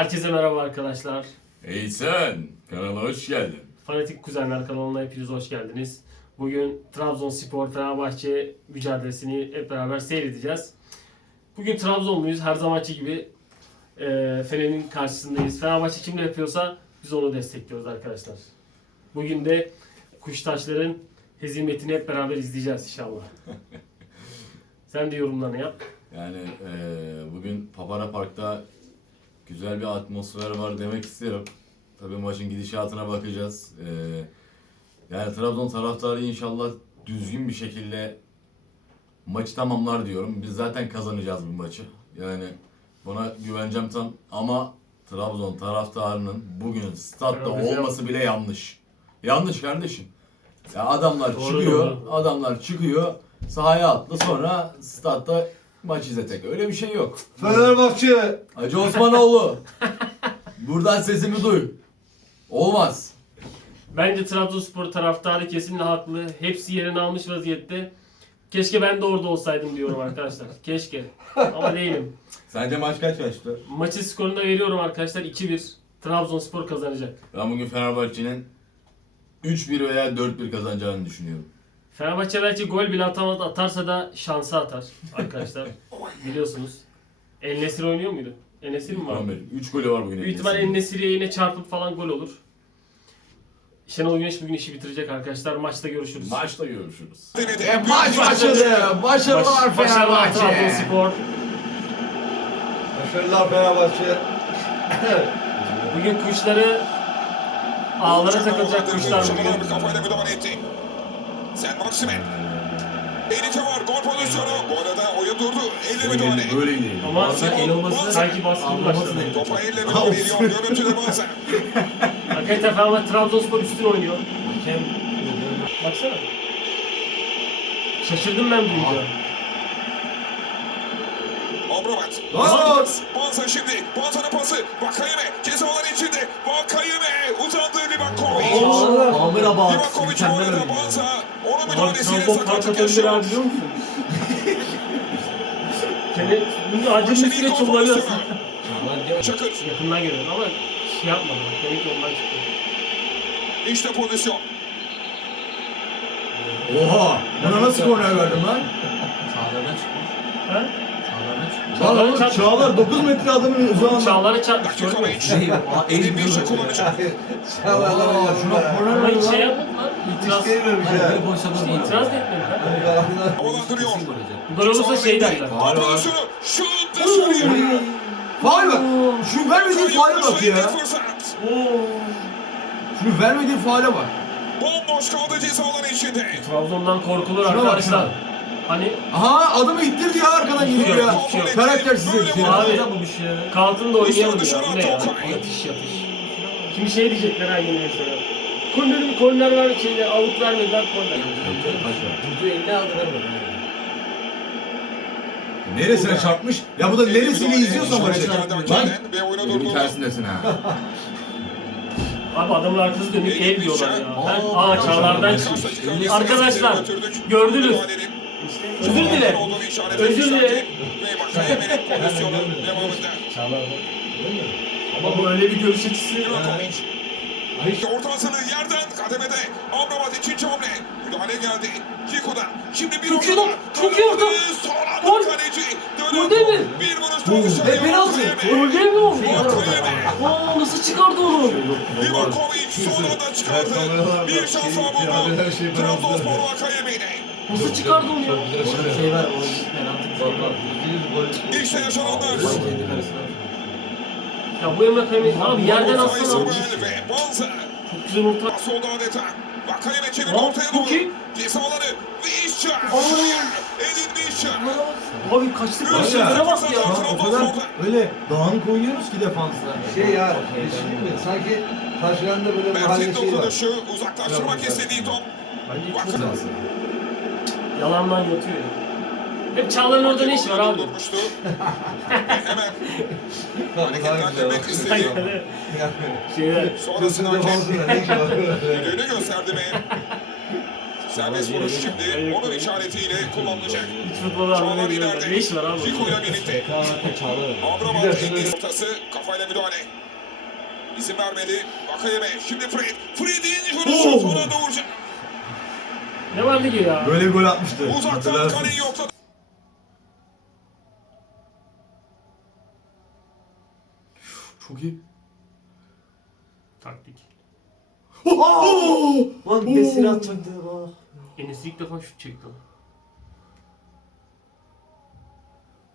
Herkese merhaba arkadaşlar. Hey sen, kanala hoş geldin. Fanatik Kuzenler kanalına hepiniz hoş geldiniz. Bugün Trabzonspor Fenerbahçe mücadelesini hep beraber seyredeceğiz. Bugün Trabzonluyuz. Her zamanki gibi e, Fener'in karşısındayız. Fenerbahçe kimle yapıyorsa biz onu destekliyoruz arkadaşlar. Bugün de Kuştaşların hezimetini hep beraber izleyeceğiz inşallah. Sen de yorumlarını yap. Yani eee, bugün Papara Park'ta güzel bir atmosfer var demek istiyorum. Tabii maçın gidişatına bakacağız. Eee, yani Trabzon taraftarı inşallah düzgün bir şekilde maçı tamamlar diyorum. Biz zaten kazanacağız bu maçı. Yani buna güvencem tam ama Trabzon taraftarının bugün statta olması bile yanlış. Yanlış kardeşim. Ya adamlar Doğru, çıkıyor, doğru. adamlar çıkıyor, sahaya atlı sonra statta maç izletek. Öyle bir şey yok. Fenerbahçe. Hacı Osmanoğlu. Buradan sesimi duy. Olmaz. Bence Trabzonspor taraftarı kesinlikle haklı. Hepsi yerini almış vaziyette. Keşke ben de orada olsaydım diyorum arkadaşlar. Keşke. Ama değilim. Sence maç kaç kaçtı? Maçın skorunu da veriyorum arkadaşlar. 2-1. Trabzonspor kazanacak. Ben bugün Fenerbahçe'nin 3-1 veya 4-1 kazanacağını düşünüyorum. Fenerbahçe belki gol bile atamaz, atarsa da şansı atar arkadaşlar. Biliyorsunuz. El Nesir oynuyor muydu? El Nesir mi var? 3 golü var bugün. Büyük ihtimal El Nesir'e yine çarpıp falan gol olur. Şenol Güneş bugün işi bitirecek arkadaşlar. Maçta görüşürüz. Maçta görüşürüz. E, maç başladı. Başarılar Baş- Başarılar Fenerbahçe. Trabzonspor. Başarılar Fenerbahçe. Bugün kuşları ağlara takılacak kuşlar bugün. Sen Maksimen. Tehlike var. Gol pozisyonu. Bu arada oyun durdu. Elle müdahale. Böyleydi, böyleydi. Ama el olması- sanki baskılı başladı. Topa elle müdahale ediyor. Görüntüde bazen. Hakikaten Fenerbahçe Trabzonspor üstün oynuyor. Baksana. Şaşırdım ben duyunca. Amrabat. Lan! Banza şimdi. Banza'nın pası. Vakayeme. Ceza alan içinde. Vakayeme. Uzandı Livakovic. Amrabat. Livakovic bu arada Banza. Ona Abi müdahalesiyle Trabzon fark sakatlık atabilir yaşıyor. abi biliyor musun? Seni bunu acil bir süre kullanıyorsun. Çakır. Yakından geliyor ama şey yapmadı. bak, Demek ki ondan çıktı. İşte pozisyon. Oha. Bana nasıl korner verdin lan? Ha? Lan oğlum çarp- Çağlar 9 metre adamın uzağında. Çağlar'a çarpmış? Meç. Edin bir şey kullanacak. Aa, şuna korner Ama hiç şey lan. yapmadılar. İtiraz, işte itiraz da etmediler. Havalandırıyor. Gol olursa şey derler. Gol pozisyonu. Şut dışarıya. Faul bak. Şu vermediğin faale bak ya. Fırsat. Şunu vermediğin faale bak. Bomboş kaldı ceza alanı içinde. Trabzon'dan korkulur Şuna bak, arkadaşlar. Hani Aha adamı ittirdi ya arkadan geliyor ya. Hiçbir şey yok. Karaktersiz herif ya. Abi kalkın da oynayalım ya. Dışarı Bu ne ya? Yatış yatış. Şimdi şey diyecekler aynı neyse. Korner, korner var şeyde avut vermediler korner. Neresine çarpmış? Ya bu da neresiyle izliyorsa maçı. Lan Ve oyuna Benim durdu. tersindesin ha. Abi adamın arkası dönük el diyorlar ya. Ben, aa çağlardan çıkmış. Çıkmış. Arkadaşlar gördünüz. Özür dile. Özür dile. Ve Vakayeme'nin pozisyonu devamında. Ama bu öyle bir görüş açısı. Ortasını yerden kademede. Amrabat ikinci hamle. Müdahale geldi. Ciko'dan. Şimdi bir Çok iyi orta. çok iyi orta. Gol. değil mi? Bir vuruş pozisyonu. Ve penaltı. Gol değil mi o? Aa nasıl çıkardı onu? Livakovic son anda çıkardı. Bir şans daha buldu. Trabzonspor Vakayeme'yle. Nasıl çıkardı onu ya? İşte yaşananlar. Ya bu Emre Kaymet abi yerden atsana. Ve. Çok güzel orta. Solda adeta. Vakayeme çevirdi Aa, ortaya çok doğru. Ceza alanı. Vişça. Aa. Edin Vişça. Abi kaçtık Başla. kaçtık. bak ya. o kadar öyle dağınık oynuyoruz ki defansla. Şey ya, düşündün mü? Sanki karşılarında böyle mahalle Mert'in şeyi var. dokunuşu uzaklaştırmak istediği top. Vakayeme Yalandan yatıyor ya. Hep Çağlar'ın orada ne işi var abi? Durmuştu. Hemen hareketlendirmek istedi. Şeyler. Sonrasında düdüğünü gösterdi ve Serbest vuruş şimdi onun işaretiyle kullanılacak. Çağlar ileride. Ne iş var abi? İle birlikte. Amrabat Ennis ortası kafayla müdahale. İzin vermedi. Bakayeme. Şimdi Fred. Fred'in vuruşu sonra doğuracak. Ne var ligi ya? Böyle bir gol atmıştı. Uzaktan Hatırlarsınız. kaleyi yoksa Çok iyi. Taktik. Lan Besir atacaktı bak. Enes ilk defa şut çekti.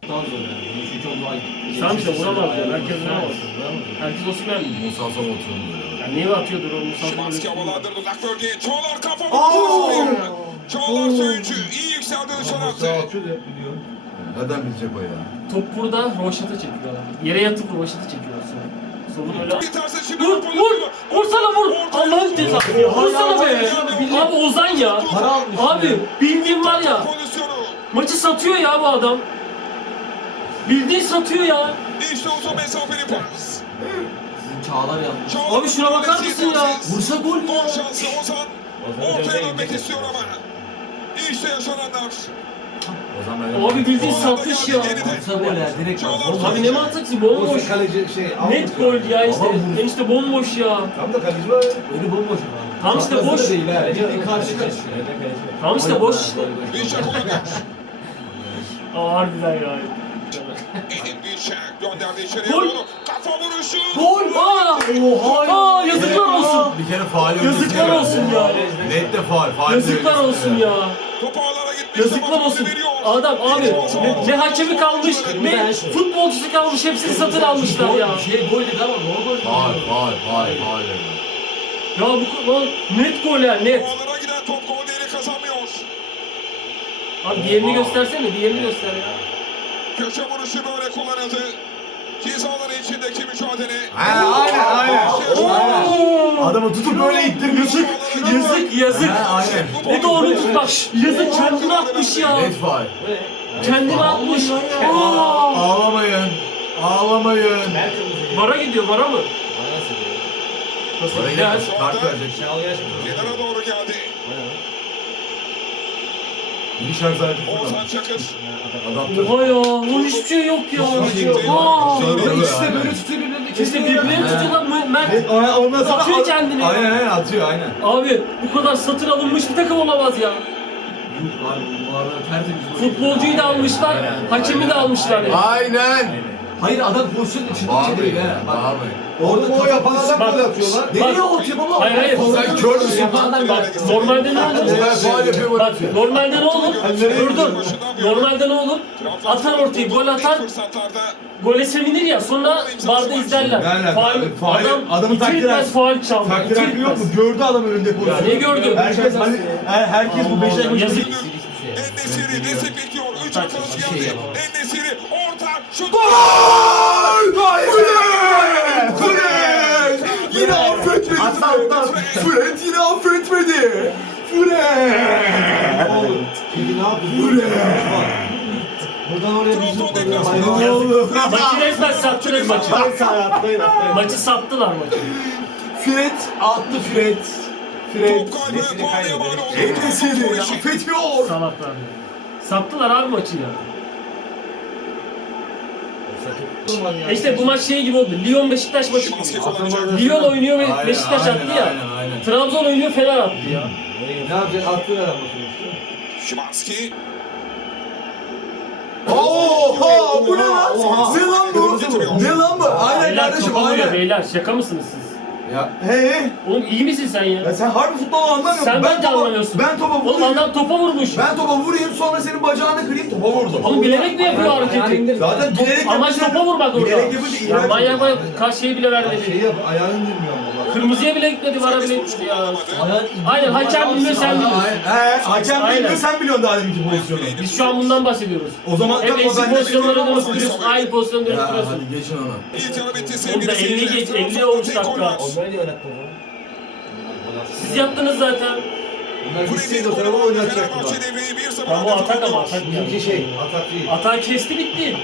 Daha zor yani. Çünkü çok daha iyi. Tamam işte vuramaz ya. Herkes vuramaz. Herkes Osman mi? Musa oturuyor böyle. Ya niye atıyordur o Şimanski havalandırdı uzak bölgeye. Çağlar kafa vurdu. Çağlar Söyüncü iyi yükseldi dışarı Sağ attı. atıyor da hep biliyorum. Nereden bilecek o ya? Top burada roşata çekiyorlar. Yere yatıp roşata çekiyorlar sonra. Sonra öyle... Bir tersi şimdi Vur vur! Vursana vur! Allah'ın cezası ya! Vursana be! Abi Ozan ya! Para almış Abi bildiğin var ya maçı satıyor ya bu adam. Bildiğin satıyor ya. İşte uzun mesafeli pas. Çağlar. Çağlar Abi şuna bakar mısın ya? Vursa gol Gol şansı Ozan. Ortaya dönmek istiyor ama. İşte yaşananlar. O zaman ben Abi bildiğin satmış ya. Vursa gol ya. Direkt Abi ne mantıklı bomboş. Kaleci şey. Net gol ya işte. Enişte bomboş ya. Tam da kaleci var. Önü bomboş. Tam işte boş. Değil ha. Ciddi karşı karşıya. Tamam işte boş işte. Şey harbiden ya. Gol. Kafa vuruşu. Gol! Aa! Oha. Aa yazıklar olsun. Bir kere faal. Yazıklar olsun ya. Net de faal. faal Yazıklar olsun ya. Topu ağlara gitmiş. Yazıklar olsun. veriyor. Adam abi ne, ne hakemi kalmış ne futbolcusu kalmış hepsini satın almışlar ya. Şey gol dedi ama normal. Faal, faal, faal, faal. Ya bu lan net gol ya net. Ağlara giden top gol değeri kazanmıyor. Abi diğerini göstersene diğerini göster ya. Köşe vuruşu böyle kullanıldı. Cezaları içindeki mücadele. Ha, aynen, aynen. Oo! Adamı tutup böyle ittirmişik. Yazık yazık. Ha, aynen. O da onu tut bak. Yazık kendini atmış ya. Net faal. Kendini atmış. Aa! Ağlamayın. Ağlamayın. Vara gidiyor vara mı? Nasıl Oraya gider. Kart verecek. Kenara doğru geldi. Şarj aleti Oğuzhan. Çakır. Adam Oha ya. O hiçbir şey yok ya. Aa! İkisi de böyle tutuyor kesiyor ya. birbirini tutuyorlar Mert- aynen, ondan sonra Atıyor kendini. Aynen aynen atıyor aynen. Abi bu kadar satın alınmış bir takım olamaz ya. Yuh lan bu arada tertemiz. Futbolcuyu da almışlar, hakemi de almışlar. Aynen. Hayır adam pozisyonun içinde değil ha. Bak. Bağırmayın. Orada o yapan adam Bak- gol atıyorlar. Nereye Bak- atıyor baba? Hayır, hayır. Sen kör müsün? Yapandan Bak normalde ne olur? Olay faal yapıyor gol Bak normalde ne olur? Dur dur. Normalde ne olur? Atar ortayı, gol atar, gole sevinir ya sonra barda izlerler. Faul, Faul- adam adamın itilmez takdir- faul çaldı. Takdir hakkı yok mu? Gördü adam önünde pozisyonu. ne gördü? Herkes hani her, herkes bu Beşiktaş maçında Yazık. En-Nesyri destek bekliyor. Üç arkadaşı geldi. En-Nesyri orta şut. Hayır! Fred! Fred! Yine affetmedi Fred! Fred yine affetmedi! Fred! Peki ne yapıyor? Buradan oraya bir zıp. Oğlum! Maçı resmen sattılar maçı. Maçı sattılar maçı. Fred attı Fred! Fred! Mal oldu. En seni affetmiyor! Salaklar. ya. Sattılar abi maçı ya. E İşte bu maç şey gibi oldu. Lyon Beşiktaş maçı gibi. Lyon oynuyor ve Aynen, Beşiktaş aynen, attı ya. Aynen aynen. Trabzon oynuyor Fener attı ya. Ne yapacak? Attılar ama sonuçta. Şimanski. Oha! Bu ne lan? Ne lan bu? Ne lan bu? Aynen Beyler kardeşim topa vuruyor aynen. beyler. Şaka mısınız siz? Ya he Oğlum iyi misin sen ya? Ya sen harbi futbol anlamıyorsun. Sen ben bence topa, anlamıyorsun. Ben topa Oğlum vurayım. adam topa vurmuş. Ben topa vurayım sonra senin bacağını kırayım topa vurdum. Oğlum bilerek mi yapıyor hareketi? Zaten bilerek Amaç yapınca- topa vurmak orada. Bilerek yapınca Ya iğrenç manyak manyak karşıya bile Şey vermedi. yap ayağını indirmiyor ama. Kırmızıya bile gitmedi, vara bile gitmedi ya. Aynen hakem bilmiyor sen biliyorsun. He, hakem Aynen. bilmiyor sen biliyorsun daha deminki pozisyonu. Biz şu an bundan bahsediyoruz. O zaman Hep tam o eski zaman pozisyonlara dönüp duruyorsun. Aynı pozisyona dönüp Ya duruyorsun. hadi geçin onu. İlk yarı bitti Oğlum da sevgili 50 geç, seyirciler. 50 olmuş dakika. var. Onları niye oynattın o zaman? Siz yaptınız zaten. Bunlar gitseydi o tarafa oynatacaktı bak. Fenerbahçe devreyi 1-0 Ama bu atak ama atak Bizimki yani. şey, atak değil. Atağı kesti bitti.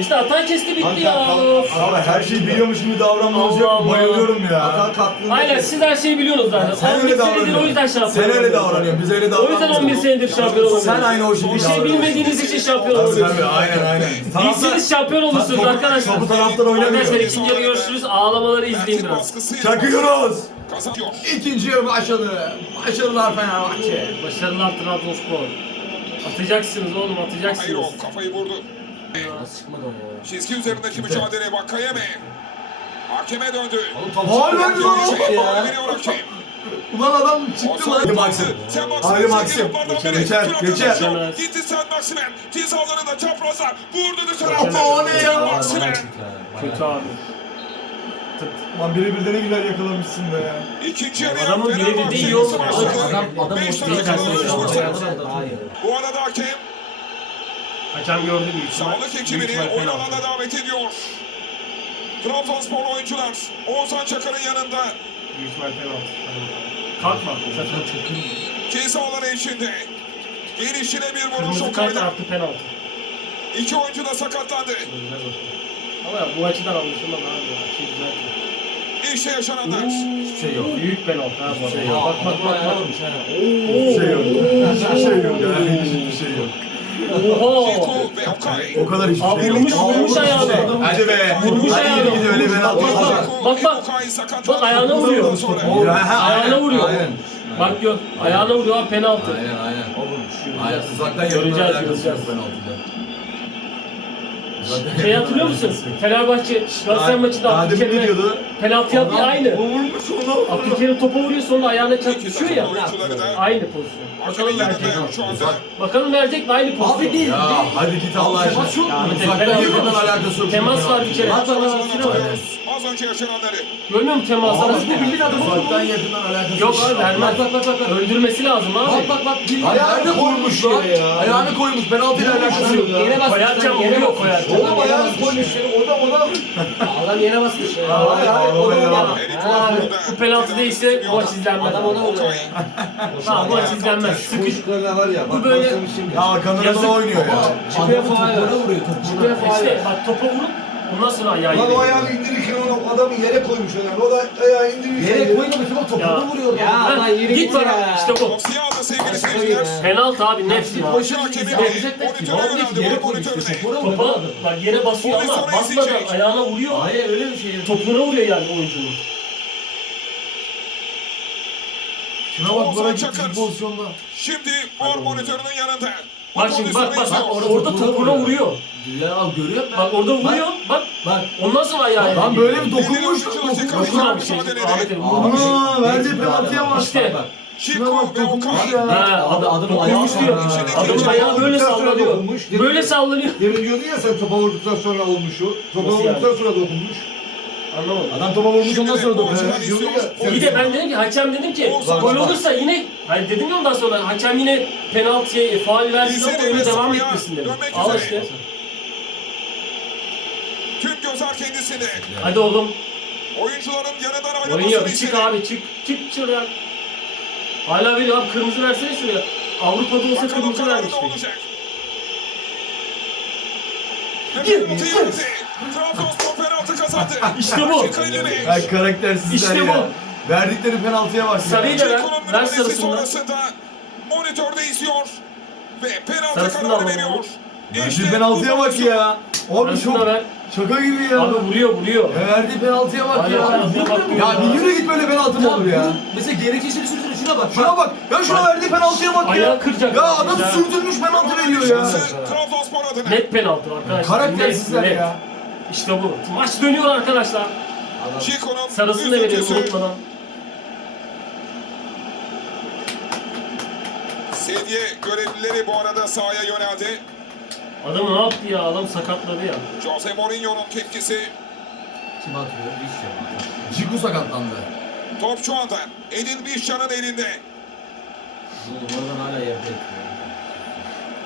İşte atağı kesti bitti ya. Of. Ama her şeyi biliyormuş gibi davranmanız Allah yok. Allah. Bayılıyorum ya. Atak kalktığında... Aynen siz her şeyi biliyorsunuz zaten. Sen 11 öyle senedir davranıyorsun. o yüzden şampiyon Sen öyle olamıyoruz. davranıyorsun. Biz öyle O yüzden davranmıyoruz. 11 senedir şampiyon olamıyoruz. Sen aynı o şekilde Bir şey davranıyorsun. bilmediğiniz için şampiyon Tabii olamıyorsunuz. tabii aynen aynen. Bilseniz şampiyon olursunuz Topu- arkadaşlar. Topu taraftar oynamıyor. Arkadaşlar ikinci yarı görüşürüz. Ağlamaları izleyin biraz. Çakıyoruz. Kazanıyor. İkinci yarı başladı. Başarılar Fenerbahçe. Başarılar Trabzonspor. Atacaksınız oğlum atacaksınız. Hayro kafayı vurdu. Nasıl çıkmadı o ya? Çizgi üzerindeki mücadele Vakayeme. Hakeme döndü. Oğlum top Faul verdi lan. Veriyor hakem. Ulan adam çıktı lan. Hadi Maxim. Hadi Maxim. Geçer, geçer. Gitti sen Maximen. Cezalarında çaprazlar. Vurdu dışarı. Ama o ne ya? Maximen. Kötü abi. Lan biri birden ne güzel yakalamışsın be ya. İkinci yarıya Adamın biri dediği iyi oldu. Adam adam. Daha iyi. Bu arada hakem Hakem gördü büyük ihtimal. sağlık ekibini oyun alanına davet ediyor. Trabzonspor oyuncular Oğuzhan Çakar'ın yanında Büyük ihtimal penaltı. Hadi bakalım. Kalkma. Sakın. ceza alanı içinde. Gelişine bir vuruş Kırmızı kart artı penaltı. İki oyuncu da sakatlandı. Bilmez o. Ama ya bu açıdan anlaşılmaz abi ya. Şey güzel. İşte yaşananlar. Hiçbir şey yok. Büyük penaltı ha bu şey yok. Bak bak bak bak. Ha. Hiçbir şey yok. Hiçbir şey yok. Yani hiçbir şey yok. Oha. Ceko ve Okay. O kadar hiçbir Aa, şey yok. vurmuş, vurmuş ayağına. Hadi be. Vurmuş yürü gidi öyle penaltı Bak, olacak. bak, bak. Okay sakatlandı. Bak, ayağına vuruyor. Sonra- Ya, ha, Ayağına vuruyor. Aynen. Bak gör. Ayağına vuruyor abi penaltı. Aynen aynen. O vurmuş. Aynen uzaktan yakından Göreceğiz, alakası göreceğiz. yok penaltıda. Uzaktan Şey hatırlıyor musun? Fenerbahçe Galatasaray maçında Adem ne Abdülkerim'e diyordu? penaltı yaptı Adam aynı. O vurmuş onu. Abdülkerim topa vuruyor sonra ayağına çarp düşüyor ya. Aynı pozisyon. Bakalım verecek mi? şu anda. Uzak. Bakalım verecek mi aynı pozisyon. Abi değil. Ya hadi git Allah aşkına. Temas yok. Ya Ahmet Uzaktan Ekber yakından alıyor. alakası yok. Temas var bir kere. Bak bak bak. Az önce yaşananları. Görmüyor musun teması? Ama arasında? bu bildiğin adamı uzaktan yakından alakası Yok abi vermez. Bak bak bak bak. Öldürmesi lazım abi. Bak bak bak. Ayağını koymuş lan. Ayağını koymuş. Penaltıyla alakası yok. Yere basmış. Koyarken yere basmış. koyarken. Oğlum ayağını koymuş ya. ya. O da o da. Adam yere basmış ya. Hayır hayır o da burada. Bu penaltı değilse bu maç izlenmez. Adam ona vuruyor. Tamam bu maç izlenmez. Sıkış. Ya. Bu Bak böyle- başlamışım Ya Yazık. oynuyor ya. Çıkıyor faal vuruyor. Çıkıyor faal İşte bak topa vurup ondan sonra ayağı Lan o ayağını indirirken onu adamı yere koymuş yani. O da ayağı indirirken Yere koymamış ama Ya. topunu vuruyor. Ya, Ya lan yere git bak ya. işte bu. Aldı sevgili seyirciler. Penaltı abi net ya. Maçı hakemi yöneldi. yere Var koymuş. Topa bak yere basıyor ama basmadan ayağına vuruyor. Hayır öyle bir şey. Topuna vuruyor yani oyuncunun. Şuna bak bana gitmiş pozisyonda. Şimdi var monitörünün yanında. Bak şimdi bak bak bak izliyoruz. orada topuna vuruyor. Ya al görüyor musun? Bak orada vuruyor. Bak Bak. ondan sonra ayağı Lan böyle bir dokunmuş. Abi şey. Vurmuş. Ana verdi penaltıya bak. İşte. Şuna bak dokunmuş Okay. ya. Ha, Adı- adamın dokunmuş ayağı diyor. Adamın ayağı böyle sallanıyor. Böyle sallanıyor. Demin diyordun ya sen topa vurduktan sonra olmuş o. Topa Nasıl vurduktan sonra dokunmuş. Anlamadım. Adam topa vurmuş ondan sonra sen- Bir de ben dedim ki hakem dedim ki gol olursa yine hani dedim ya ondan sonra hakem yine penaltıya faul versin ama İzledi öyle ve devam etmesin dedim. Al işte. Tüm gözler kendisinde. Hadi oğlum. Oyuncuların yanından ayrılmasını bir çık abi çık. Çık şuradan. Hala veriyor abi kırmızı versene şuraya. Avrupa'da olsa Bakalım kırmızı vermişti. olacak? Penaltı kazandı. İşte bu. Ay karaktersizler İşte ya. bu. Verdikleri penaltıya bak ya. Sarıyı da ver. Ver sarısını. monitörde izliyor. Ve penaltı Sarısını da kararı alalım veriyor. Verdiği penaltıya bak ya. Abi Sarısını da çok ver. şaka gibi ya. Abi vuruyor vuruyor. Ya verdiği penaltıya bak Hala ya. penaltıya bak diyor Ya ya. bir yürü git böyle penaltı mı olur ya? Mesela gerekirse sürsün şuna bak. Şuna bak. Ya şuna verdiği penaltıya bak ya. Ayağı kıracak. Ya adam Ya. sürdürmüş penaltı veriyor ya. Şansı Trabzonspor adına. Net penaltı arkadaşlar. Karaktersizler net. ya. İşte bu. Maç dönüyor arkadaşlar. Sarısını da üzüntüsü. unutmadan. Sedye görevlileri bu arada sahaya yöneldi. Adam ne yaptı ya? Adam sakatladı ya. Jose Mourinho'nun tepkisi. Kim atıyor? Şey Ciku sakatlandı. Top şu anda Edin Bişcan'ın elinde. Oğlum oradan hala yerde yatıyor.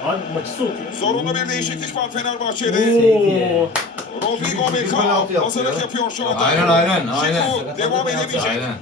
Abi maçı soğutuyor. Zorunlu bir değişiklik var Fenerbahçe'de. Oo. Rodrigo yaptı hazırlık ya. yapıyor şu anda. Aynen aynen aynen. Devam edemeyecek. Aynen.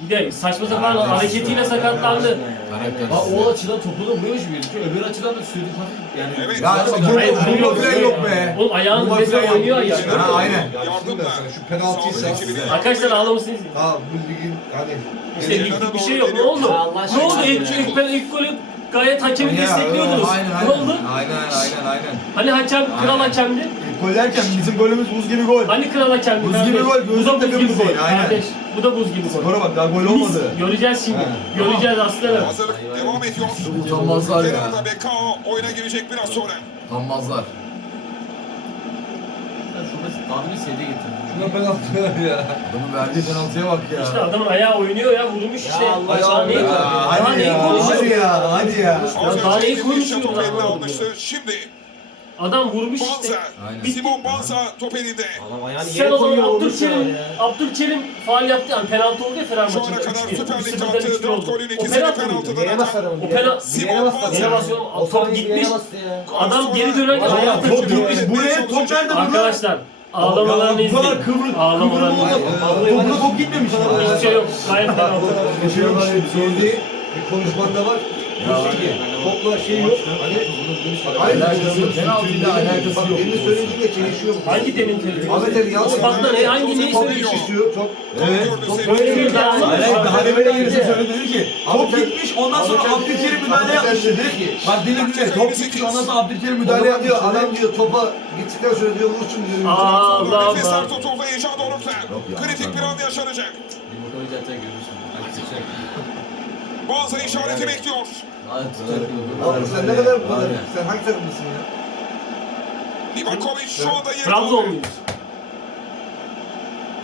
Bir de saçma sapan hareketiyle sakatlandı. Karakter. Bak o açıdan topu da vuruyormuş gibi gözüküyor. Öbür açıdan da sürdü hafif yani. Evet. Ya bu- bu- falan yok be. Oğlum ayağın Bu mesela oynuyor ya. Ha, aynen. Ya şimdi ben sana şu penaltıysa Arkadaşlar ağlamasınız. ha bu ligin hani İşte bir, şey yok. Ne oldu? Ne oldu? ilk, ilk, ilk golü gayet hakemi Ya, destekliyordunuz. Aynen Ne aynen. oldu? Aynen aynen aynen. Hani hakem kral Aynen. hakemdi? Gol derken bizim golümüz buz gibi gol. Hani kral hakemdi? Buz kardeş? gibi gol, Bu da gözüm buz gibi gol. aynen. Kardeş, bu da buz gibi gol. Skora bak daha gol olmadı. Göreceğiz şimdi. He. Göreceğiz aslanım. Hazırlık devam ediyor. Utanmazlar ya. Kenarda Bekao oyuna girecek biraz sonra. Utanmazlar. Daha bir sevdiği getirdim. şuna penaltı ya. Adamın verdiği penaltıya bak ya. İşte adamın ayağı oynuyor ya vurmuş işte. Allah Daha neyi, Ya, daha hadi neyi ya, konuşuyor? hadi ya, hadi ya. Az daha önce neyi Edin konuşuyor topu lan almıştı. Şimdi Adam vurmuş işte. Banza. Aynen. Simon Banza top elinde. Adam ayağını Sen yere o zaman koyuyor olmuş ya. Abdülkerim, faal yaptı yani penaltı oldu ya Fener Şu maçında. ana kadar 3-1. Süper Lig'de 0'dan 3-1 attığı 4 oldu. golün O ikisini penaltı mıydı? penaltıdan Yere atan. O penaltı. Simon Banza. Yere. O Top gitmiş. ya. Adam geri dönerken Sonra- ayağı Top gitmiş. Bu ne? Top nerede burada? Arkadaşlar ağlamalarını bu kadar izleyin. kıvrık- Ağlamalarını olmadı. Topuna top gitmemiş. Hiçbir şey yok. Gayet penaltı. Bir şey yok hani söylediği bir konuşman da var. Topla şey yok. Hani Hayır, Alakası- penaltıyla alakası yok. demin söylediğiyle çelişiyor bu. Hangi demin söyledi? Ahmet Ali yanlış. Ispatla ne? Hangi neyi söylüyor? istiyor. Top. Evet. Böyle bir daha demin de gerisi söyledi ki top gitmiş ondan sonra Abdülkerim müdahale yapmış dedi. ki- Bak dinle dinle top gitmiş ondan sonra Abdülkerim müdahale yapmış diyor, adam diyor topa gittikten sonra diyor vursun diyor. Allah Nefesler Allah. tutuldu Eşan Doruk'la. Yok ya, Kritik bir an yaşanacak. Yumurtayı zaten görürsün. Banza işareti bekliyor. Tutar gibi. Abi sen ne kadar bu kadar? Sen hangi takımlısın ya? Livakovic şu anda yerinde. Trabzonluyuz.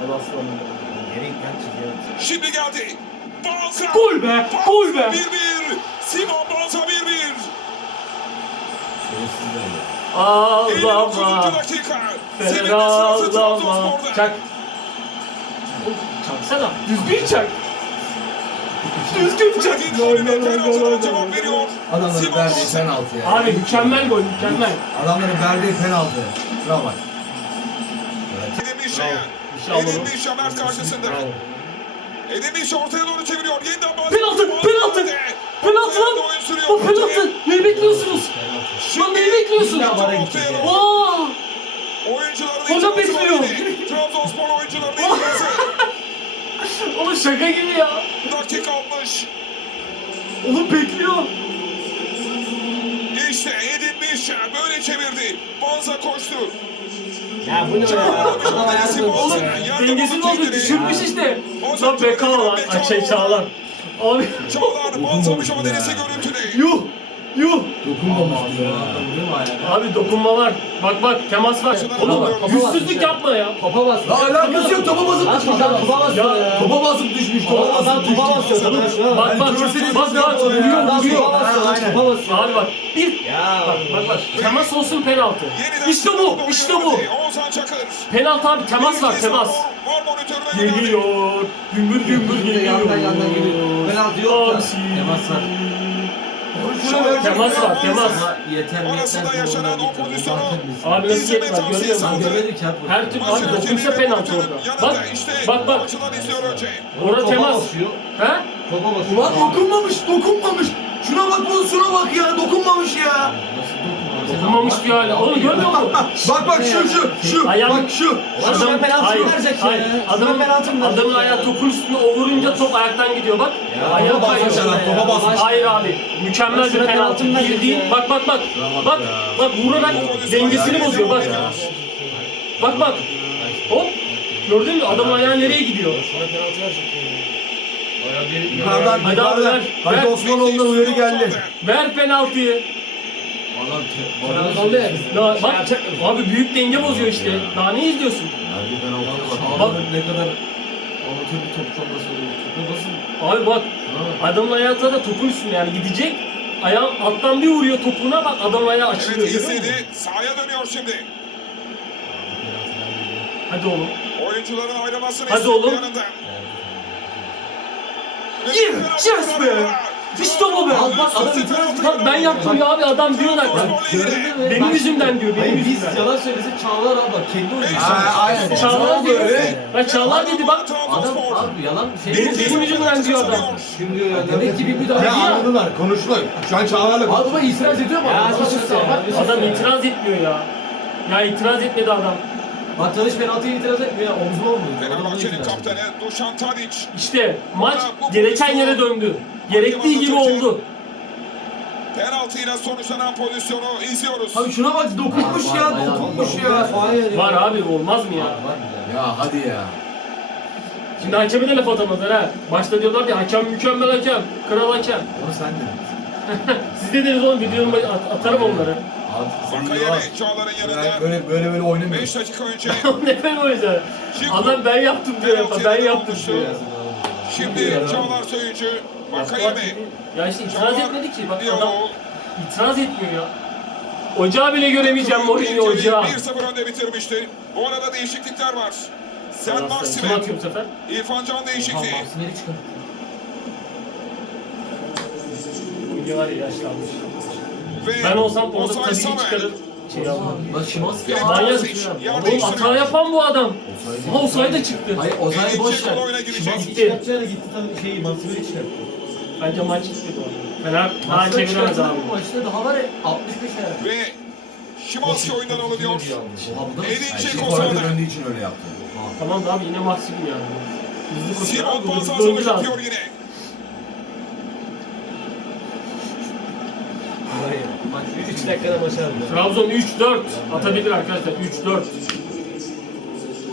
Hadi aslanım. Şimdi geldi. Banza. Gol be! Gol be! 1-1. Simon Banza 1-1. Ağlama. 59. dakika. Fener Zirvenin sırası ağlama. Trabzonspor'da. Çak. Çaksana. Düzgün çak. Düzgün çak. Fred'in golüne penaltıdan cevap veriyor. Adamların Simon verdiği penaltı ya. Abi mükemmel gol mükemmel. Adamların verdiği penaltı. Şuna bak. Edin Mişa'ya. İnşallah. Edin Mişa Mert karşısında. Bravo. Edin Mişa ortaya doğru çeviriyor. Yeniden Banza. Penaltı, penaltı. Penaltı lan. O penaltı. Ne bekliyorsunuz? Lan neyi bekliyorsun? Ortaya gidecek doğru. Aa! Oyuncuların Hoca bekliyor. yine. Trabzonspor oyuncularının itirazı. Oğlum şaka gibi ya. Dakika 60. Oğlum bekliyor. İşte Edin Mişa böyle çevirdi. Banza koştu. Ya bu ne ya? Adam ayağını Oğlum dönmüş ya. dengesini oldu düşürmüş işte. Lan Bekao lan. Şey Çağlar. Abi Çağlar Banza mücadelesi görüntüde. yuh yuh. Dokunmamış. Vuruyor ayağına? Abi dokunma var. Bak bak temas var. Oğlum yüzsüzlük yapma ya. Topa bas. La alakası yok topa basıp Lan düşmüş adam topa basıyor Ya, ya. Topa basıp düşmüş. Topa Adam basıp düşmüş. topa basıyor. Topa basıyor. Bak bak bak bak ya. vuruyor Adam vuruyor. topa basıyor. lan. Topa basıyor. Abi bak bir Ya. bak bak bak temas olsun penaltı. İşte bu işte bu. Oğuzhan Çakır. Penaltı abi temas var temas. Var monitörüne. Geliyor. Gümbür gümbür geliyor. Yandan yandan geliyor. Penaltı yok da. Hamsi. Temas var. Şuna ver. Temas var temas. Ama yeter yeter. Arasında yaşanan o pozisyonu Abi nasıl yetmez görüyor musun? Görmedik ya. Her türlü abi dokunsa penaltı orada. Bak İşte bak bak. Orada temas. basıyor. He? Topa basıyor. Ulan dokunmamış, dokunmamış. Şuna bak pozisyona bak ya, dokunmamış ya. Nasıl dokunmamış? Dokunmamış diyor hala. Oğlum görmüyor musun? Bak bak şu şu şu. Ayağım- Bak şu. Şuna penaltı mı hayır, verecek hayır. ya? Şuna Adamın, penaltı mı verecek adamın ya? ayağı topun üstüne o vurunca top ayaktan gidiyor bak. Ayağı basmış kayıyor. adam, topa basmış. Hayır abi. Mükemmel bir penaltı. penaltı mı verecek Bildiğin ya? bak bak bak. Bak Bak vurarak dengesini bozuyor bak. Bak bak. Hop. Gördün mü? Adamın ayağı nereye gidiyor? Yukarıdan, Hadi abi yukarıdan. ver, Hadi ver. Osmanoğlu'na uyarı geldi. Ver penaltıyı. Penaltı Ya bak abi büyük denge bozuyor işte. Daha ne izliyorsun? Bak. Bak. ne kadar amatör bir topçu olması Topa basın. Abi bak bak. adamın ayağı da topun üstünde yani gidecek. Ayağın alttan bir vuruyor topuna bak adamın ayağı açılıyor. Evet izledi. Sahaya dönüyor şimdi. Hadi oğlum. Oyuncuların ayrılmasını Hadi oğlum. yanında. Yes, yes be. İşte bu be. Al bak adam itiraz Bak ben yaptım ya abi adam diyor zaten. Benim Bak- yüzümden diyor benim Hayır biz yüzümden. yalan söylese Çağlar abi bak kendi. Ha, aynen. Çağlar oldu öyle? dedi. Ben Çağlar dedi bak. Adam abi yalan bir şey. Benim, benim yüzümden diyor adam. Kim diyor ya? Demek ki bir müdahale Ya ya. anladılar, konuştular. Şu an Çağlar'la Abi baba itiraz ediyor mu? Ya adam? sus Sus ya. ya. Adam itiraz etmiyor ya. Ya itiraz etmedi adam. Bak Tanış penaltıya itiraz etmiyor ya. Omzuma vurdu. Fenerbahçe'nin kaptanı Dušan Tadić. İşte maç gereken yere döndü. Gerektiği gibi oldu. Penaltıyla sonuçlanan pozisyonu izliyoruz. Abi şuna bak dokunmuş ya, dokunmuş ya. Var abi olmaz mı ya? Var ya. Ya hadi ya. Şimdi hakeme de laf atamadılar ha. Başta diyorlar ya hakem mükemmel hakem, kral hakem. Onu sen de. Siz dediniz oğlum videomu at- atarım onları. Çağlar'ın yanında. Böyle böyle böyle oynamıyor. 5 dakika önce ne ben o yüzden. Adam ben yaptım diyor ya. Ben yaptım diyor şimdi Çağlar Söyüncü Bakayeme Ya işte itiraz etmedi ki. Bak adam itiraz etmiyor ya. Ocağı bile göremeyeceğim Mourinho ocağı. 1-0 önde bitirmişti. Bu arada değişiklikler var. Sen Kim Maksimen, atıyor bu sefer? İrfan Can değişikliği. Maksimeri çıkar. Mourinho var ya yaşlanmış. Ben olsam orada tabii Samuel. çıkarır. Şey alırım. Lan Şimanski abi. Manyak. Yer Oğlum hata yapan bu adam. Ha Osay da çıktı. Hayır Ozan'ı boş ver. oyuna girecek. Gitti. çıkartacağına gitti tabii şeyi Maksimeri çıkarttı. Bence maç gitti bu arada. Fener daha çeviremez çıkarttı abi. bu maçta daha var ya 65 herhalde. Ve Şimanski oyundan alınıyor. Oha bu da Edin şey sahada. döndüğü için öyle yaptı. Tamam da abi yine maksimum yani. Hızlı koşuyor Simon abi. Hızlı lazım. yapıyor yine. Maç 3 dakikada başardı. Trabzon 3-4 atabilir arkadaşlar 3-4.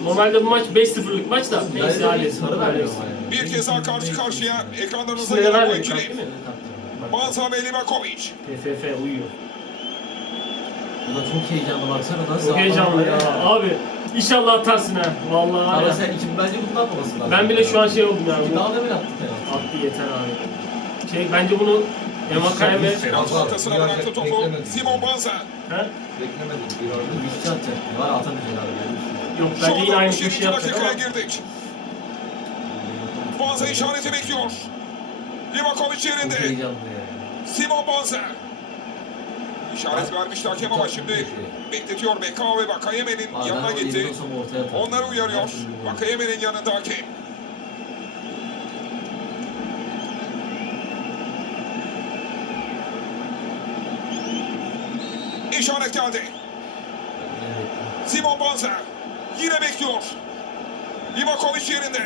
Normalde bu maç 5-0'lık maç da neyse halletsin. Bir kez daha karşı karşıya ekranlarınıza gelen bu ikili. Banza ve Livakovic. PFF uyuyor. Bu da çok heyecanlı baksana nasıl Çok heyecanlı ya. Abi inşallah atarsın ha. Vallahi Ama ya. sen iki, bence bundan yapmaması lazım. Ben bile şu an şey oldum yani. Çünkü daha demin attık penaltı. Attı yeter abi. Şey bence bunu Emakayeme Penaltı noktasına bıraktı topu. Simon Banza. ha? Beklemedim. Bir orada bir şey atacak. Var atamayacak abi. Yok bence yine aynı 67. köşe yapacak ama girdik. Banza işareti bekliyor. Livakovic yerinde. Simon Banza. İşaret vermişti hakem ama şimdi bekletiyor Beka ve Bakayeme'nin yanına gitti. Onları uyarıyor. Bakayeme'nin yanında hakem. İşaret geldi. Simon Banza yine bekliyor. Livakovic yerinde.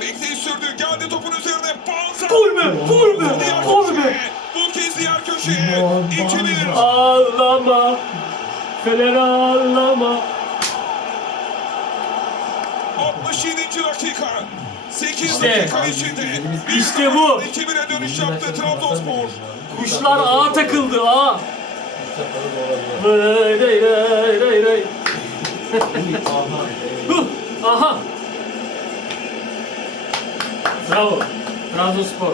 Bekleyiş sürdü. Geldi topun üzerine. Banza. Gol mü? Gol mü? Gol mü? Bu kez diğer köşeye. 2-1. Ağlama. Fener ağlama. 67. dakika. 8 İşte. dakika içinde. İşte bu. 2-1'e dönüş yaptı Trabzonspor. Kuşlar ağa takıldı ağa. Ray ray ray ray. Uy, aha. Bravo. Trabzonspor.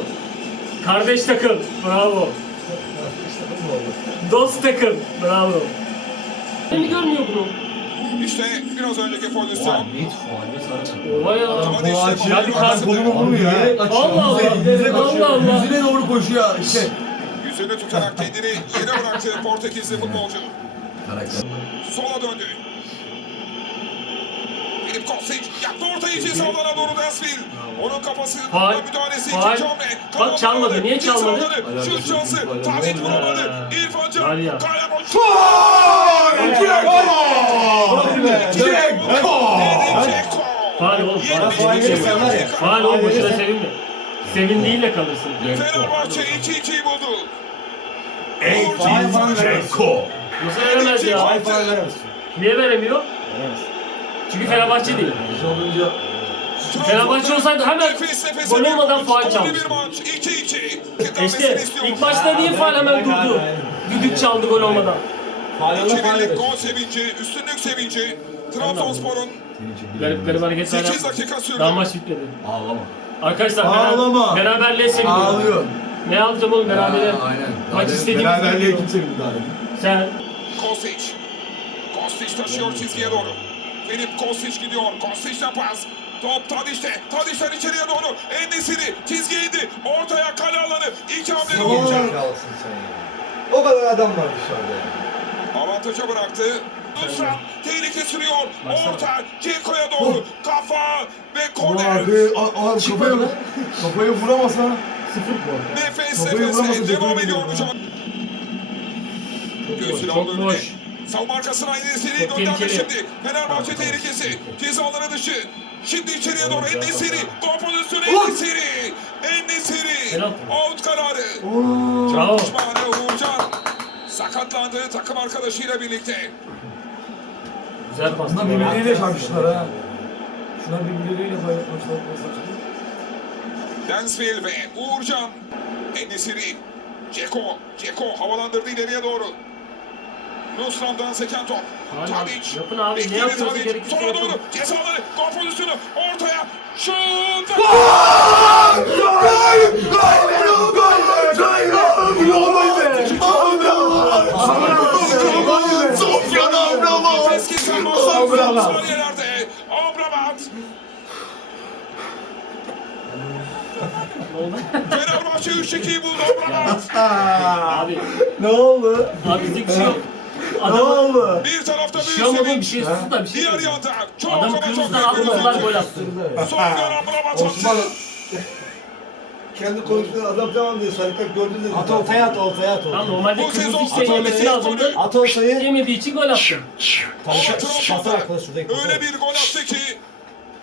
Kardeş takım. Bravo. Dost takım. Bravo. Beni görmüyor bunu. İşte biraz önceki pozisyon. Oha ya. Hadi işte Boğaç'ı Ya bir kart kolunu vurmuyor açıyor. Allah Allah. Yüze- yüze koşuyor. Allah Allah. Yüzüne doğru koşuyor işte. Yüzünü tutarak kendini yere bıraktı Portekizli futbolcu. Karakter. Sola döndü. Kostic yaptı ortayı ceza alana doğru Dansville. Onun kafası Faul. müdahalesi Faul. ikinci hamle. Bak çalmadı. Niye çalmadı? Şut şansı. Tadiç vuramadı. İrfan Can. Kaya boş. Direkt gol! Edin Dzeko. Faal oğlum. Faal. Verirsen var ya. dakika. Faal oğlum boşuna sevinme. Sevindiğiyle kalırsın. Fenerbahçe 2-2'yi buldu. Ey faal. Nasıl veremez ya? Faal veremez. Niye veremiyor? Veremez. Çünkü Fenerbahçe değil. Olunca Fenerbahçe olsaydı hemen gol olmadan faal golü çalmış. bir maç. 2-2. İşte ilk başta niye faal hemen durdu? Düdük çaldı gol olmadan. Faal faal 2-1'lik verir. gol sevinci, üstünlük sevinci. Trabzonspor'un Garip garip hareketler 8 yaptı. dakika sürdü. Daha maç bitmedi. Ağlama. Arkadaşlar Ağlama. beraber, beraberliğe seviniyorum. Ağlıyor. Ne alacağım oğlum berabere? Ya, aynen. Maç istediğimiz Beraberliğe gibi. kimse müdahale. Sen Kostic. Kostic taşıyor çizgiye doğru. Filip Kostic gidiyor. Kostic'le pas. Top Tadiş'te. Tadiş'ten içeriye doğru. Endesiri çizgiye indi. Ortaya kale alanı. İki sen ya. O kadar adam var dışarıda ya. Avantaja bıraktı. Nusran tehlike sürüyor. Orta Ceko'ya doğru. Kafa ve korner. abi, a- a- kafayı, kafayı vuramasa. Sıfır bu arada. Nefes nefese devam ediyor mücadele. Göğsünü Çok aldı önüne. Savunma arkasına Enesiri Çok gönderdi şimdi. Fenerbahçe tehlikesi. Cezaları dışı. Şimdi içeriye doğru kafa. Gol pozisyonu. Enesiri. Penaltı. Out kararı. Düşmanı Uğurcan. Sakatlandı takım arkadaşıyla birlikte. Güzel pas. Aslında birbirleriyle çarpıştılar ha. Şuna birbirleriyle paylaşmışlar. Densville ve Uğurcan. Enesiri. Ceko. Ceko havalandırdı ileriye doğru. Nusram'dan seken top. Tadic. yapın abi, ne Tadic. gerekirse Sola yapın. doğru. Cezaları. Gol pozisyonu. Ortaya. Şut. Sofyan Amrabat! Eski Sermas. Amrabat! Saniyelerde. Amrabat. Ne oldu? Fenerbahçe 3-2'yi buldu Amrabat. abi, Ne oldu? abi bizlik şey yok. Ne Adamı oldu? Bir tarafta bir şey bir şey sus da bir şey Diğer yanda çok Adam kırmızıdan bir atmadılar gol attı. Sofyan Amrabat Osman kendi konuştuğu adam tamam diyor. Sarı kart gördün de. At ortaya at ortaya at Tam normalde Bu kırmızı sezon işte yemesi Atalanta lazımdı. At ortayı. Yemediği için gol attı. Pasa arkadaş şuradaki pasa. Öyle bir gol attı ki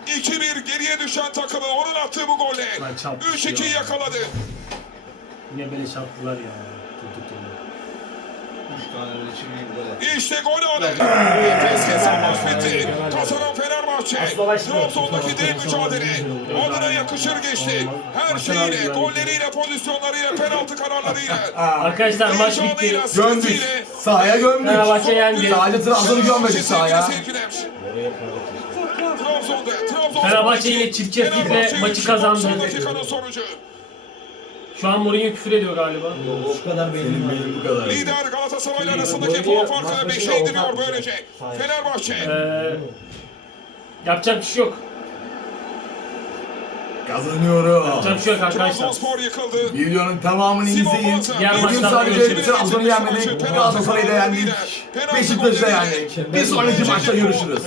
2-1 geriye düşen takımı onun attığı bu golle Lan çarpmış 3-2 ya. yakaladı. Yine beni çarptılar ya. İşte gol anı. Nefes kesen maç bitti. Kazanan Fenerbahçe. Trabzon'daki dev mücadele. Adına yakışır geçti. Her şeyiyle, golleriyle, pozisyonlarıyla, penaltı kararlarıyla. Arkadaşlar maç bitti. Gömdük. Sahaya gömdük. Fenerbahçe yendi. Sadece Trabzon'u gömmedik sahaya. Sevgiler. Trabzon'da, Trabzon'da Fenerbahçe yine çirkeflikle maçı kazandı. Şu an Mourinho küfür ediyor galiba. Şu kadar var. beyin bu kadar. Lider Galatasaray arasındaki puan başında 5'e indiriyor böylece. Fenerbahçe Ee, yapacak bir şey yok. Kazanıyorum. Yapacak bir şey yok arkadaşlar. Trabzonspor yıkıldı. Videonun tamamını Simon izleyin. Diğer Bugün maçlarda sadece görüşürüz. Trabzon'u yenmedik. Galatasaray'ı da yendik. Beşiktaş'ı da yendik. Bir sonraki maçta görüşürüz.